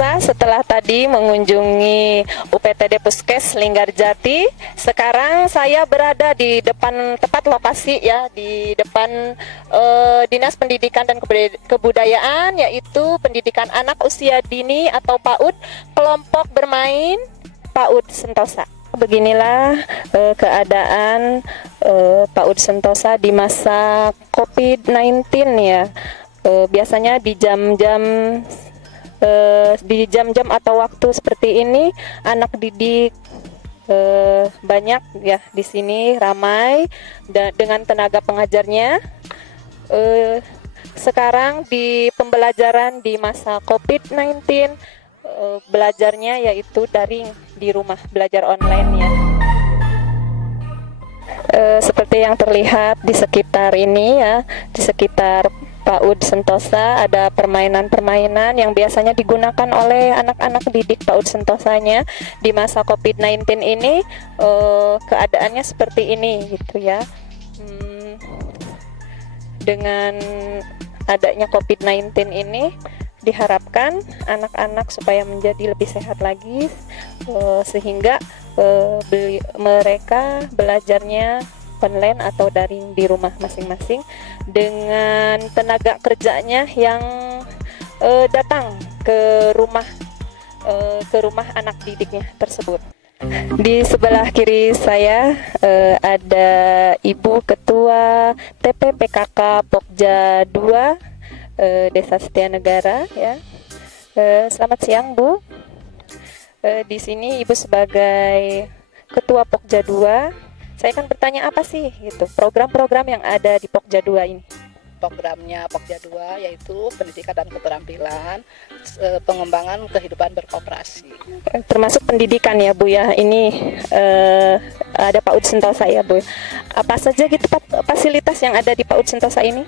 Pemirsa, setelah tadi mengunjungi UPTD Puskes Linggarjati, sekarang saya berada di depan tepat lokasi ya, di depan Dinas Pendidikan dan Kebudayaan, yaitu Pendidikan Anak Usia Dini atau PAUD, kelompok bermain PAUD Sentosa. Beginilah keadaan PAUD Sentosa di masa COVID-19 ya. Biasanya di jam-jam atau waktu seperti ini anak didik banyak ya di sini, ramai dengan tenaga pengajarnya. Sekarang di pembelajaran di masa COVID-19, belajarnya yaitu daring di rumah, belajar online ya. Seperti yang terlihat di sekitar ini ya, di sekitar PAUD Sentosa ada permainan-permainan yang biasanya digunakan oleh anak-anak didik PAUD Sentosanya di masa COVID-19 ini. Keadaannya seperti ini gitu ya. Dengan adanya COVID-19 ini diharapkan anak-anak supaya menjadi lebih sehat lagi, sehingga mereka belajarnya online atau daring di rumah masing-masing dengan tenaga kerjanya yang datang ke rumah anak didiknya tersebut. Di sebelah kiri saya ada Ibu Ketua TPPKK Pokja 2 Desa Setianegara ya. Selamat siang Bu. Di sini Ibu sebagai Ketua Pokja 2, saya akan bertanya apa sih gitu program-program yang ada di Pokja 2 ini. Programnya Pokja 2 yaitu pendidikan dan keterampilan, pengembangan kehidupan berkooperasi. Termasuk pendidikan ya Bu ya. Ini ada PAUD Sentosa ya Bu. Apa saja gitu fasilitas yang ada di PAUD Sentosa ini?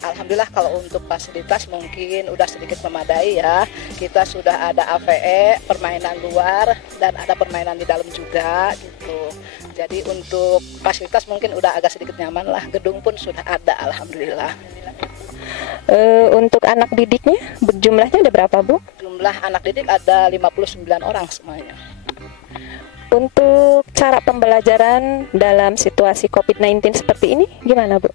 Alhamdulillah kalau untuk fasilitas mungkin udah sedikit memadai ya. Kita sudah ada AVE, permainan luar, dan ada permainan di dalam juga gitu. Jadi untuk fasilitas mungkin udah agak sedikit nyaman lah. Gedung pun sudah ada, alhamdulillah. Untuk anak didiknya jumlahnya ada berapa Bu? Jumlah anak didik ada 59 orang semuanya. Untuk cara pembelajaran dalam situasi COVID-19 seperti ini gimana Bu?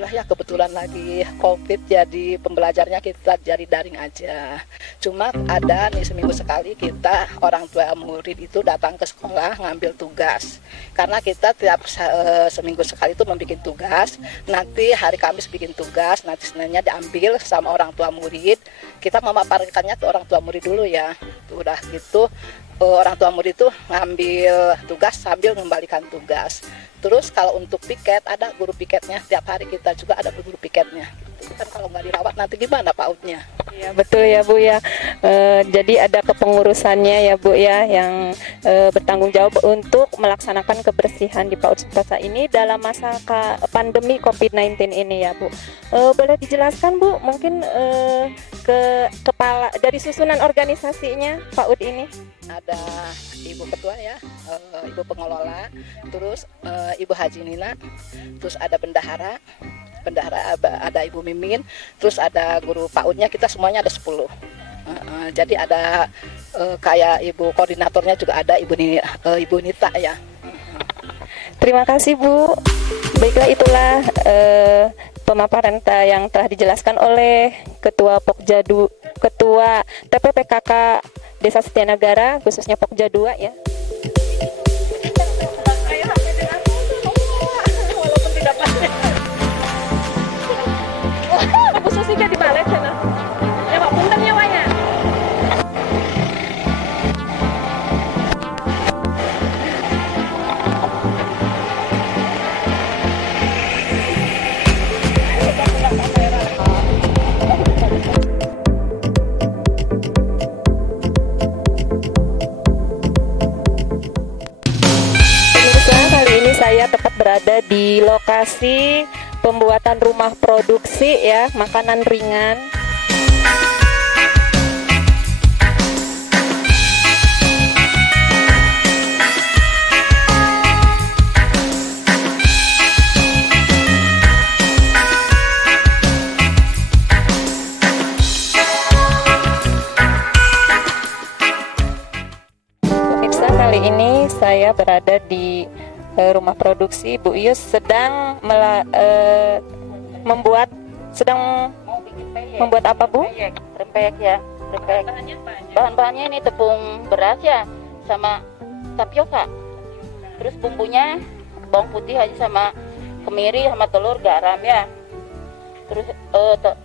Ya kebetulan lagi COVID, jadi pembelajarnya kita jadi daring aja. Cuma ada nih seminggu sekali kita orang tua murid itu datang ke sekolah ngambil tugas. Karena kita tiap seminggu sekali itu membuat tugas. Nanti hari Kamis bikin tugas, nanti Seninnya diambil sama orang tua murid. Kita memaparkannya ke orang tua murid dulu ya. Udah gitu orang tua murid itu ngambil tugas sambil mengembalikan tugas. Terus kalau untuk piket ada guru piketnya, tiap hari kita juga ada guru piketnya. Kan kalau nggak dirawat nanti gimana PAUD-nya? Iya betul ya Bu ya. Jadi ada kepengurusannya ya Bu ya yang bertanggung jawab untuk melaksanakan kebersihan di PAUD Sentosa ini dalam masa pandemi COVID-19 ini ya Bu. Boleh dijelaskan Bu mungkin ke kepala dari susunan organisasinya PAUD ini? Ada Ibu Ketua ya, Ibu Pengelola, terus Ibu Haji Nina, terus ada bendahara ada Ibu Mimin, terus ada guru PAUD-nya, kita semuanya ada 10. Jadi ada kayak Ibu koordinatornya juga ada Ibu Nita ya. Terima kasih Bu. Baiklah itulah pemaparan yang telah dijelaskan oleh Ketua Ketua TPPKK Desa Setianegara, khususnya Pokja 2 ya. Walaupun tidak pandai. Bu Susi di balik sana. Ya Pak punten nyawanya. Saya tepat berada di lokasi pembuatan rumah produksi ya, makanan ringan. ada di rumah produksi. Bu Ius sedang membuat apa, Bu? Rempeyek ya, rempeyek. Bahan-bahannya ini tepung beras ya, sama tapioka. Terus bumbunya bawang putih aja sama kemiri sama telur, garam ya. Terus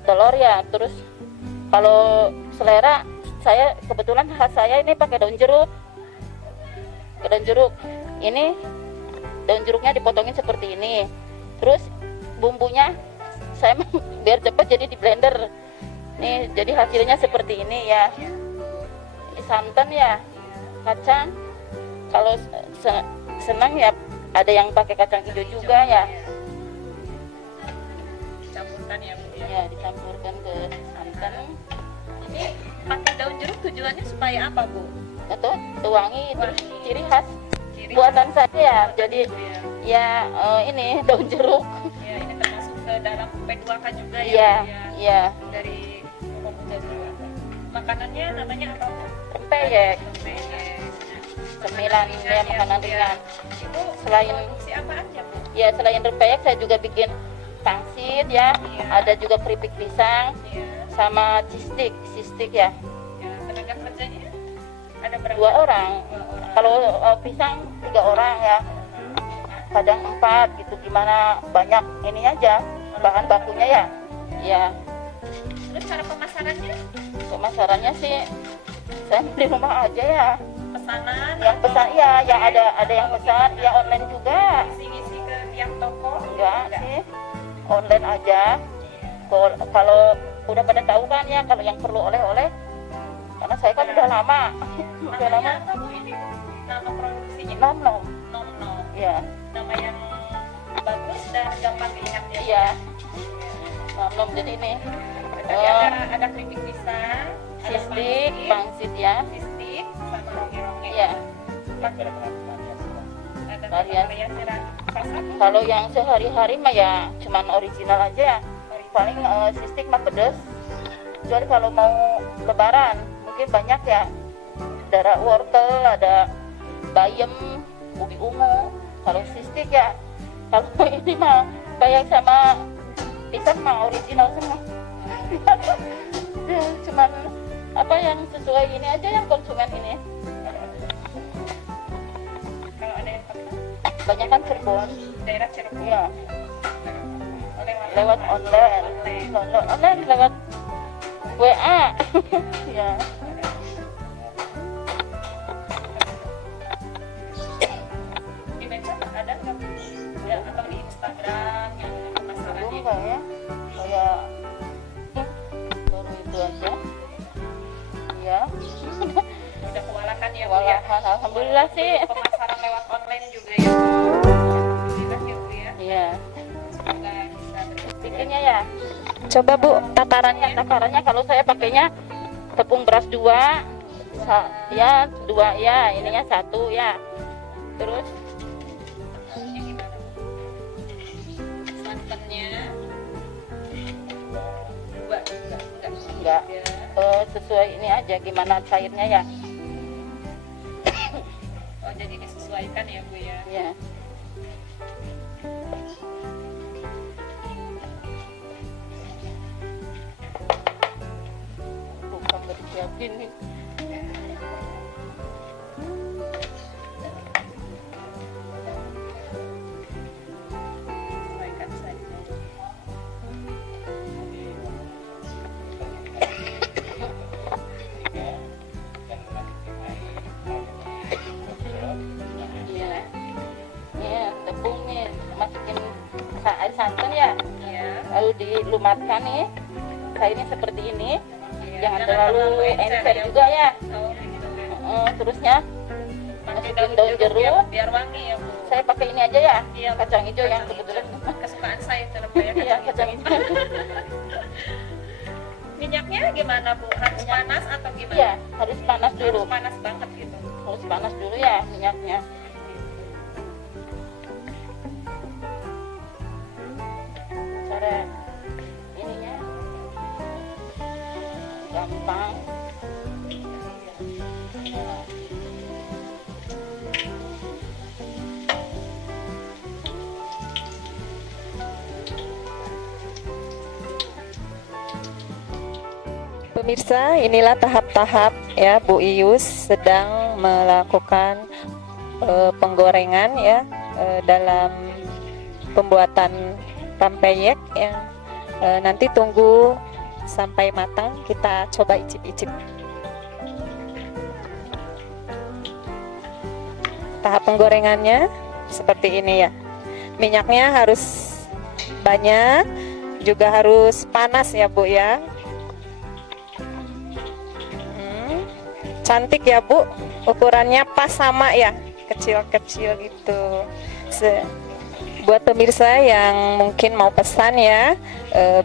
telur ya. Terus kalau selera saya kebetulan khas saya ini pakai daun jeruk. Daun jeruk. Ini daun jeruknya dipotongin seperti ini. Terus bumbunya saya biar cepat jadi di blender. Nih, jadi hasilnya seperti ini ya. Ini santan ya, kacang. Kalau senang ya ada yang pakai kacang hijau juga ya. Dicampurkan ya, Bu ya. Ya, dicampurkan ke santan. Ini pakai daun jeruk tujuannya supaya apa, Bu? Atau wangi, terus ciri khas Ciri buatan saya ya. Jadi ya. ya ini daun jeruk. Ya, ini termasuk ke dalam P2K juga ya, Iya, Bu, ya. iya. Dari pemuda dua. Makanannya namanya apa, Bu? Rempeyek, Rempeyek. cemilan ya, makanan ringan. Itu Selain produksi apa aja, Bu? ya selain rempeyek saya juga bikin pangsit ya. Iya. Ada juga keripik pisang Iya. sama cheese stick ya. Ya, tenaga kerjanya ada berapa? 2 orang. 2 orang. Kalau pisang 3 orang ya. Kadang 4 gitu, gimana banyak ini aja bahan bakunya ya. Ya, Terus cara pemasarannya? pemasarannya sih saya di rumah aja ya. Pesanan? Yang atau pesan ya, yang ada yang pesan ya, online juga. Isi-isi ke tiap toko? Enggak sih, online aja. Kalau udah pada tahu kan ya, kalau yang perlu oleh-oleh, karena saya kan udah lama, udah lama. Namanya apa, Bu, ini? Nama produksinya? Nom nom, Nom Nom. ya, Nama yang bagus dan gampang diingatnya. iya, nom nom. Jadi ini Tadi ada keripik pisang, ada cheese stick, pangsit ya, sistik, sama ronge-ronge. iya. Ada Varian. variasi rasa. Kalau yang sehari-hari mah ya cuman original aja ya. Paling sistik mah pedes. Kecuali kalau mau lebaran mungkin banyak ya. Ada wortel, ada bayam, ubi ungu. Kalau sistik ya, kalau ini mah kayak sama pisang mah original semua. Cuman apa yang sesuai ini aja yang konsumen ini. Kalau ada yang pesan, Banyak kan Cirebon. daerah Cirebon. Iya. Lewat Lewat online lewat WA. Ya. Di medsos ada nggak, Bu? Ya, atau di Instagram yang Belum pemasarannya? kayak kayak baru itu aja. Ya. Udah kewalahan ya, Bu ya? Walahan alhamdulillah sih. Pemasaran lewat online juga ya, Bu. Alhamdulillah ya, Bu ya. Iya. Semoga bisa terus. Bikinnya ya. Coba Bu, takarannya kalau saya pakainya tepung beras 2 ya, 2 ya, ininya 1 ya. Terus Ini gimana, Bu? Santannya 2 juga, enggak ya. sesuai ini aja gimana cairnya ya. Oh, jadi disesuaikan ya, Bu ya. Ya. Bukan nggak disiapin nih. Sesuaikan saja. Iya. Iya, tepung nih masukin air santan ya. Iya. Lalu dilumatkan nih. Cairnya seperti ini. Iya, Jangan jangan terlalu terlalu encer encer ya. juga ya. Oh, gitu ya. Terusnya Pakai masukin daun jeruk. biar wangi ya, Bu. Saya pakai ini aja ya. Iya, Kacang hijau yang kacang kebetulan. hijau. Kesukaan saya itu ya. Iya, kacang hijau. Minyaknya gimana, Bu? Harus panas atau gimana? Iya, harus panas dulu. Harus panas banget gitu. Harus panas dulu ya minyaknya. Cara ininya gampang. Pemirsa, inilah tahap-tahap ya Bu Ius sedang melakukan penggorengan ya dalam pembuatan pempeyek ya. Nanti tunggu sampai matang, kita coba icip-icip. Tahap penggorengannya seperti ini ya. Minyaknya harus banyak, juga harus panas ya Bu ya. Cantik ya Bu, ukurannya pas sama ya, kecil-kecil gitu. Buat pemirsa yang mungkin mau pesan ya,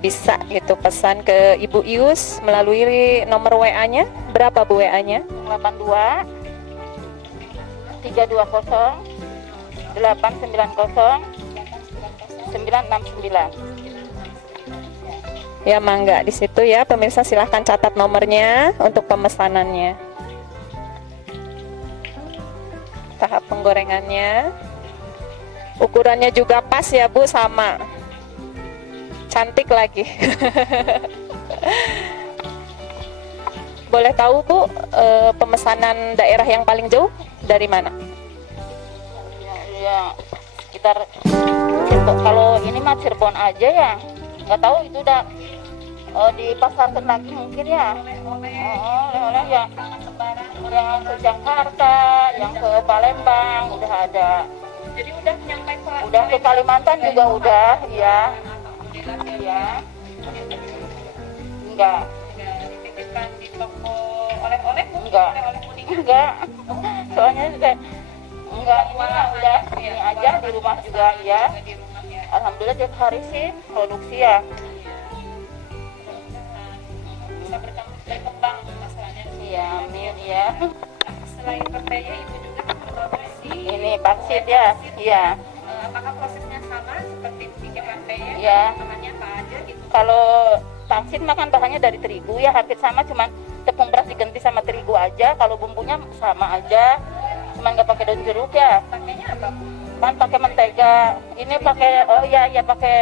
bisa gitu pesan ke Ibu Ius melalui nomor WA-nya. Berapa Bu WA-nya? 82 320 890 969. Ya mangga di situ ya pemirsa, silahkan catat nomornya untuk pemesanannya. Tahap penggorengannya, ukurannya juga pas ya Bu, sama, cantik lagi. Boleh tahu Bu, pemesanan daerah yang paling jauh dari mana? Ya sekitar Cirebon. Kalau ini mah Cirebon aja ya, nggak tahu itu udah dipasarkan lagi mungkin ya. Oleh-oleh ya, yang ke Jakarta, yang ke Palembang udah ada. Jadi udah nyampe Udah ke Kalimantan juga udah, ya. Iya. Enggak. dititipkan di toko oleh-oleh? Enggak. Oleh-oleh kuning? Enggak. Soalnya juga enggak, ini mah udah ini aja di rumah juga ya. Di rumah ya. Alhamdulillah tiap hari sih produksi ya. Bisa berkembang masalahnya. Iya, amin ya. Selain pempeyek, Ibu juga memproduksi Ini pangsit ya. Iya. apakah prosesnya sama seperti bikin pempeyek? Iya. Bahannya apa aja gitu? Kalau pangsit makan bahannya dari terigu ya, hampir sama, cuman tepung beras diganti sama terigu aja. Kalau bumbunya sama aja, cuman nggak pakai daun jeruk ya. Pakainya apa Bu? Kan pakai mentega. Ini pakai pakai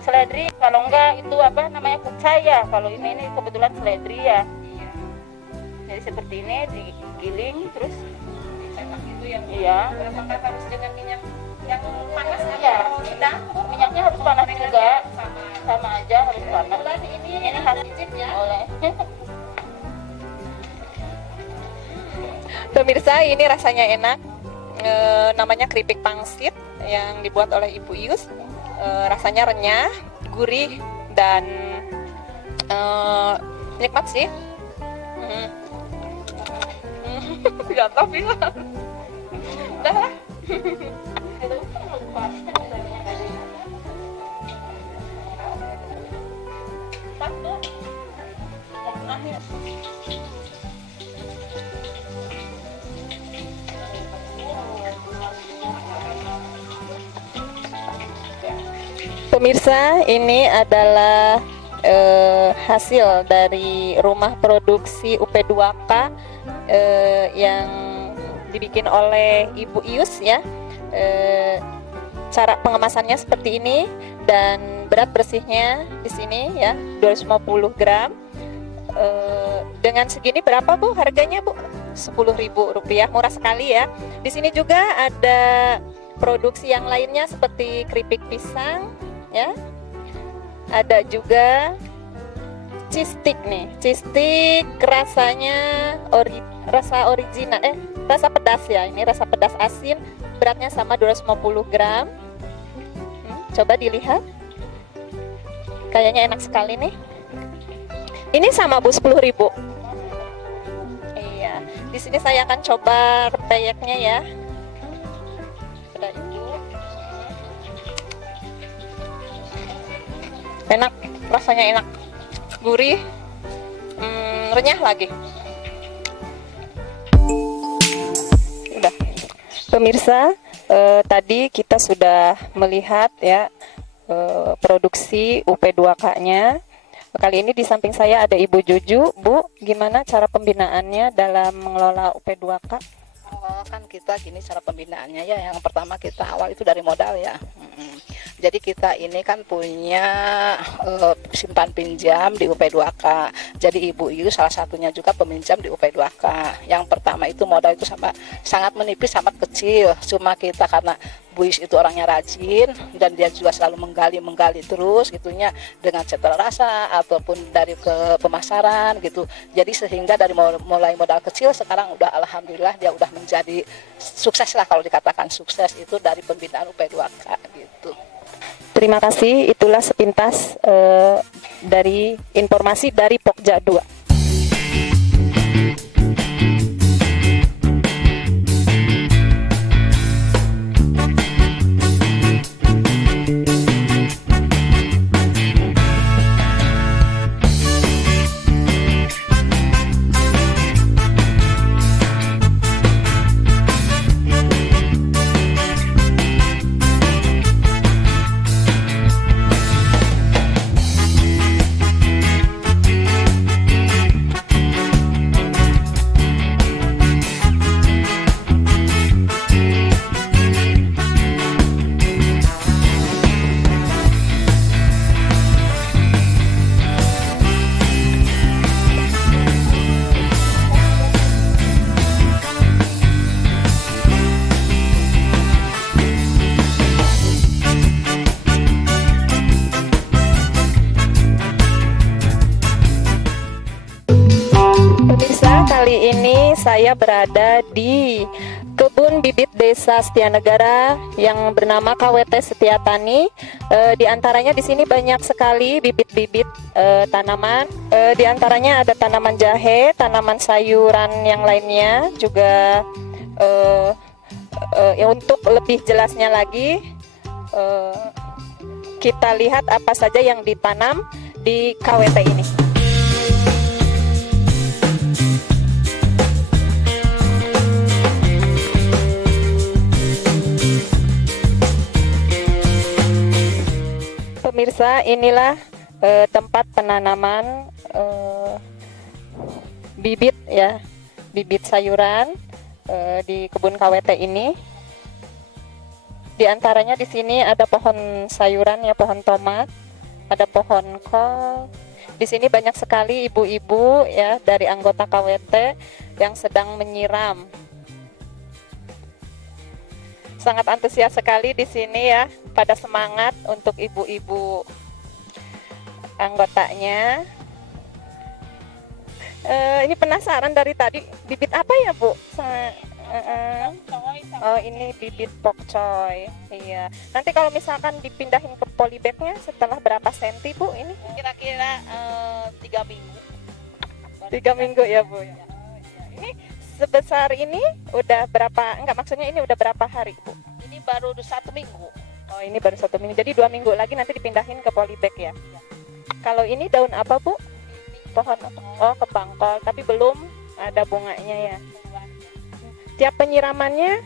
seledri. Kalau enggak itu apa namanya, kucai ya. Kalau ini kebetulan seledri ya. Iya. Jadi seperti ini digiling terus. Dicetak itu ya Bu? Iya. Apakah harus dengan minyak yang panas Iya. atau sedang? Minyaknya harus panas juga. Sama. Sama aja harus panas. Ini khas Ya. oleh. Pemirsa, ini rasanya enak. Namanya keripik pangsit yang dibuat oleh Ibu Ius. Rasanya renyah, gurih, dan nikmat sih. Jatuh bilang. Udah lah. Pemirsa, ini adalah hasil dari rumah produksi UP2K yang dibikin oleh Ibu Ius ya. Cara pengemasannya seperti ini, dan berat bersihnya di sini ya 250 gram. Dengan segini berapa Bu harganya Bu? Rp10.000, murah sekali ya. Di sini juga ada produksi yang lainnya seperti keripik pisang ya. Ada juga cheese stick nih. Cheese stick rasanya rasa original, rasa pedas ya. Ini rasa pedas asin, beratnya sama 250 gram. Coba dilihat. Kayaknya enak sekali nih. Ini sama Bu 10.000. Iya. Di sini saya akan coba pempeyeknya ya. Sudah itu. Enak, rasanya enak, gurih, renyah lagi. Udah. Pemirsa, tadi kita sudah melihat ya produksi UP2K-nya. Kali ini di samping saya ada Ibu Juju. Bu, gimana cara pembinaannya dalam mengelola UP2K? Kan kita gini cara pembinaannya ya. Yang pertama kita awal itu dari modal ya. Jadi kita ini kan punya simpan pinjam di UP2K. Jadi ibu itu salah satunya juga peminjam di UP2K. Yang pertama itu modal itu sangat menipis, sangat kecil. Cuma kita karena Bu Is itu orangnya rajin dan dia juga selalu menggali terus gitunya dengan setelah rasa ataupun dari ke pemasaran gitu. Jadi sehingga dari mulai modal kecil sekarang udah alhamdulillah dia udah menjadi sukses lah, kalau dikatakan sukses itu dari pembinaan UP2K gitu. Terima kasih, itulah sepintas dari informasi dari Pokja 2. Kali ini saya berada di kebun bibit Desa Setianegara yang bernama KWT Setia Tani. Di antaranya di sini banyak sekali bibit-bibit tanaman. Di antaranya ada tanaman jahe, tanaman sayuran yang lainnya juga. Untuk lebih jelasnya lagi, kita lihat apa saja yang ditanam di KWT ini. Pemirsa, inilah tempat penanaman bibit ya, bibit sayuran di kebun KWT ini. Di antaranya di sini ada pohon sayuran ya, pohon tomat, ada pohon kol. Di sini banyak sekali ibu-ibu ya dari anggota KWT yang sedang menyiram. Sangat antusias sekali di sini ya, pada semangat untuk ibu-ibu anggotanya. Ini penasaran dari tadi, bibit apa ya Bu? Oh, ini bibit pokcoy. Iya. Nanti kalau misalkan dipindahin ke polybagnya setelah berapa senti Bu ini? Kira-kira 3 minggu. 3 minggu ya Bu. Ini sebesar ini udah berapa? Enggak, maksudnya ini udah berapa hari Bu? Ini baru 1 minggu. Oh, ini baru 1 minggu. Jadi 2 minggu lagi nanti dipindahin ke polybag ya. Kalau ini daun apa Bu? Pohon apa? Oh, kebangkol, tapi belum ada bunganya ya. Tiap penyiramannya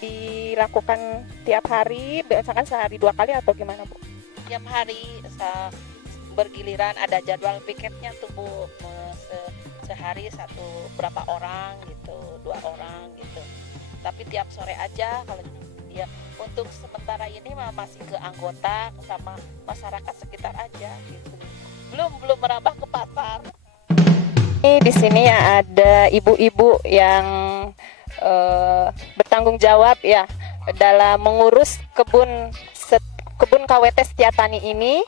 dilakukan tiap hari, misalkan sehari 2 kali atau gimana Bu? Tiap hari bergiliran, ada jadwal piketnya tuh Bu. Sehari berapa orang gitu, 2 orang gitu. Tapi tiap sore aja kalau ya, untuk sementara ini masih ke anggota sama masyarakat sekitar aja gitu. Belum merambah ke pasar. Di sini ya ada ibu-ibu yang bertanggung jawab ya dalam mengurus kebun KWT Setia Tani ini.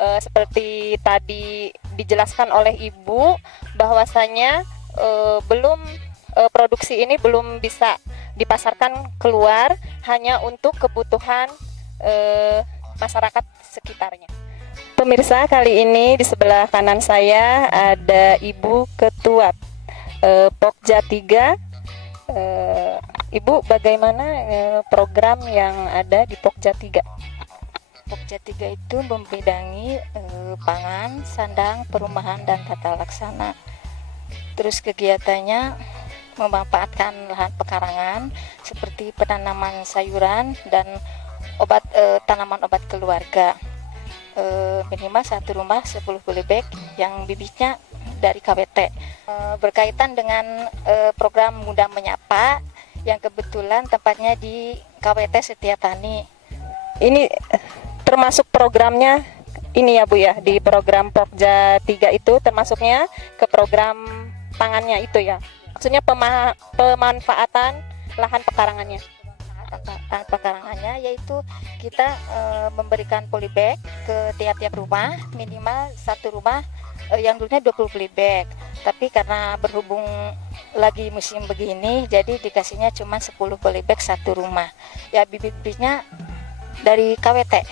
Seperti tadi dijelaskan oleh Ibu bahwasanya produksi ini belum bisa dipasarkan keluar, hanya untuk kebutuhan masyarakat sekitarnya. Pemirsa, kali ini di sebelah kanan saya ada Ibu Ketua Pokja 3. Ibu, bagaimana program yang ada di Pokja 3? Pokja 3 itu membidangi pangan, sandang, perumahan, dan tata laksana. Terus kegiatannya memanfaatkan lahan pekarangan seperti penanaman sayuran dan tanaman obat keluarga. Minimal 1 rumah 10 polybag yang bibitnya dari KWT. Berkaitan dengan program Muda Menyapa yang kebetulan tempatnya di KWT Setia Tani. Ini termasuk programnya ini ya Bu ya, di program Pokja 3 itu termasuknya ke program pangannya itu ya. Maksudnya pemanfaatan lahan pekarangannya. Pekarangannya yaitu kita memberikan polybag ke tiap-tiap rumah, minimal satu rumah yang dulunya 20 polybag. Tapi karena berhubung lagi musim begini, jadi dikasihnya cuma 10 polybag satu rumah. Ya bibit-bibitnya dari KWT.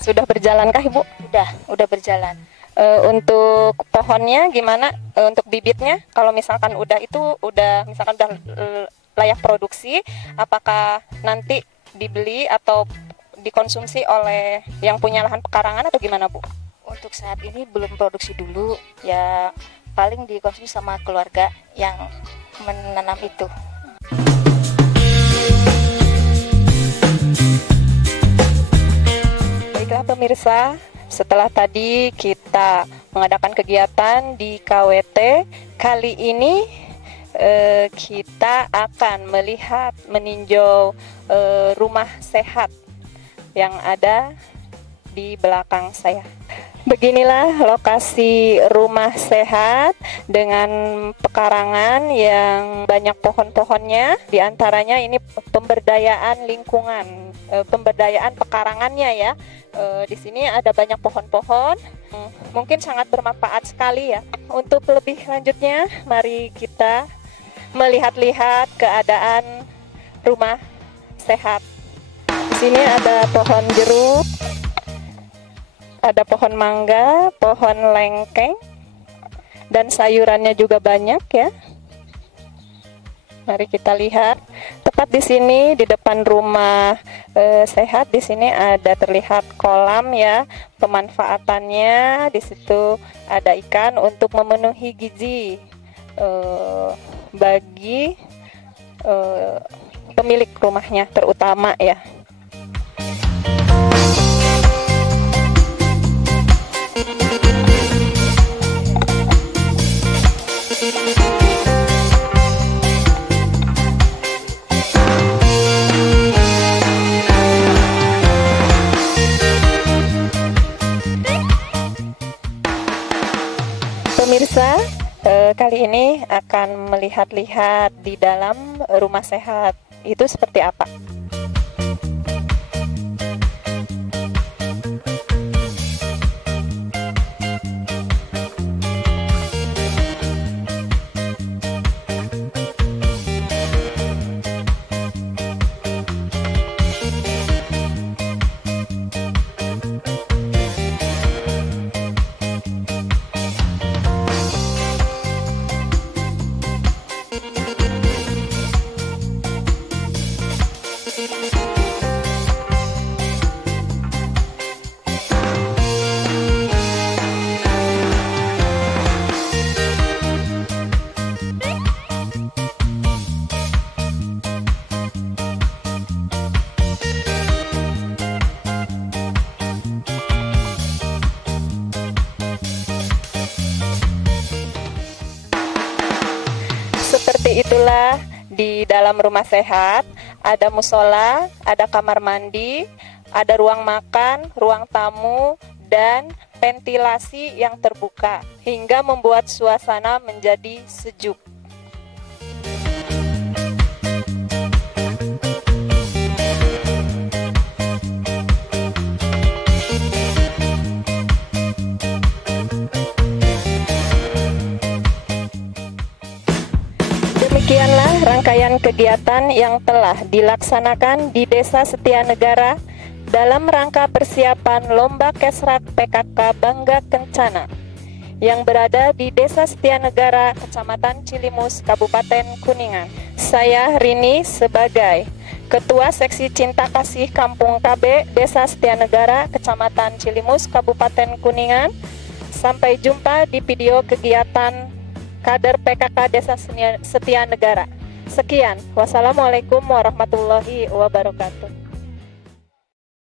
Sudah berjalankah Ibu? Udah berjalan. Untuk pohonnya gimana? Untuk bibitnya, kalau misalkan udah misalkan udah layak produksi, apakah nanti dibeli atau dikonsumsi oleh yang punya lahan pekarangan atau gimana Bu? Untuk saat ini belum produksi dulu, ya paling dikonsumsi sama keluarga yang menanam itu. Baiklah pemirsa, setelah tadi kita mengadakan kegiatan di KWT, kali ini kita akan meninjau rumah sehat yang ada di belakang saya. Beginilah lokasi rumah sehat dengan pekarangan yang banyak pohon-pohonnya. Di antaranya ini pemberdayaan lingkungan, pemberdayaan pekarangannya ya. Di sini ada banyak pohon-pohon, mungkin sangat bermanfaat sekali ya. Untuk lebih lanjutnya, mari kita melihat-lihat keadaan rumah sehat. Di sini ada pohon jeruk, ada pohon mangga, pohon lengkeng, dan sayurannya juga banyak ya. Mari kita lihat. Tepat di sini di depan rumah sehat, di sini ada terlihat kolam ya. Pemanfaatannya di situ ada ikan untuk memenuhi gizi bagi pemilik rumahnya terutama ya. Pemirsa, kali ini akan melihat-lihat di dalam rumah sehat itu seperti apa. Seperti itulah di dalam rumah sehat, ada musola, ada kamar mandi, ada ruang makan, ruang tamu, dan ventilasi yang terbuka hingga membuat suasana menjadi sejuk. Demikianlah rangkaian kegiatan yang telah dilaksanakan di Desa Setianegara dalam rangka persiapan Lomba Kesrak PKK Bangga Kencana yang berada di Desa Setianegara, Kecamatan Cilimus, Kabupaten Kuningan. Saya Rini sebagai Ketua Seksi Cinta Kasih Kampung KB Desa Setianegara, Kecamatan Cilimus, Kabupaten Kuningan. Sampai jumpa di video kegiatan Kader PKK Desa Setianegara. Sekian, wassalamualaikum warahmatullahi wabarakatuh.